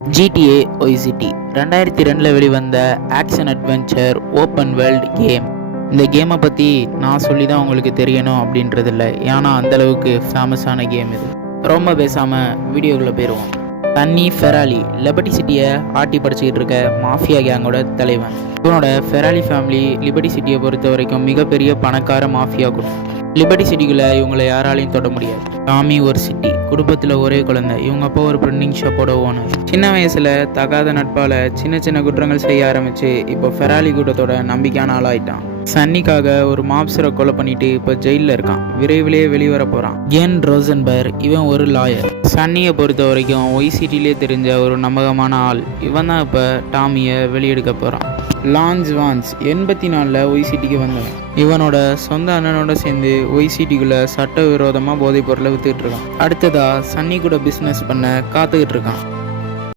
GTA OICT 2002 வெளிவந்த action adventure open world game. இந்த கேமை பற்றி நான் சொல்லி தான் உங்களுக்கு தெரியணும் அப்படின்றது இல்லை, ஏன்னா அந்தளவுக்கு ஃபேமஸான கேம் இது. ரொம்ப பேசாமல் வீடியோக்குள்ளே போயிடுவோம். சன்னி ஃபெராலி லிபர்ட்டி சிட்டியை ஆட்டி படிச்சுக்கிட்டு இருக்க மாஃபியா கேங்கோட தலைவன். இவனோட ஃபெராலி ஃபேமிலி லிபர்ட்டி சிட்டியை பொறுத்த வரைக்கும் மிகப்பெரிய பணக்கார மாஃபியா குரூப். லிபர்ட்டி சிட்டிக்குள்ளே இவங்களை யாராலையும் தொட முடியாது. டாமி ஒரு சிட்டி குடும்பத்தில் ஒரே குழந்தை. இவங்க அப்பா ஒரு பிரிண்டிங் ஷாப்போட ஓனர். சின்ன வயசில் தகாத நட்பால் சின்ன சின்ன குற்றங்கள் செய்ய ஆரம்பித்து இப்போ ஃபெராலி கூட்டத்தோட நம்பிக்கையான ஆளாயிட்டான். சன்னிக்காக ஒரு மாப்சரை கொலை பண்ணிட்டு இப்போ ஜெயிலில் இருக்கான். விரைவிலேயே வெளிவர போகிறான். கேன் ரோசன்பர்க் இவன் ஒரு லாயர். சன்னியை பொறுத்த வரைக்கும் ஒய்சிட்டிலே தெரிஞ்ச ஒரு நம்பகமான ஆள். இவன் தான் இப்போ டாமியை வெளியெடுக்க போகிறான். லான்ஸ் வான்ஸ் 84 ஒய்சிட்டிக்கு வந்தவன். இவனோட சொந்த அண்ணனோட சேர்ந்து ஒய்சிட்டிக்குள்ளே சட்டவிரோதமாக போதைப் பொருளை விற்றுக்கிட்டு இருக்கான். அடுத்ததாக சன்னி கூட பிஸ்னஸ் பண்ண காத்துக்கிட்டு இருக்கான்.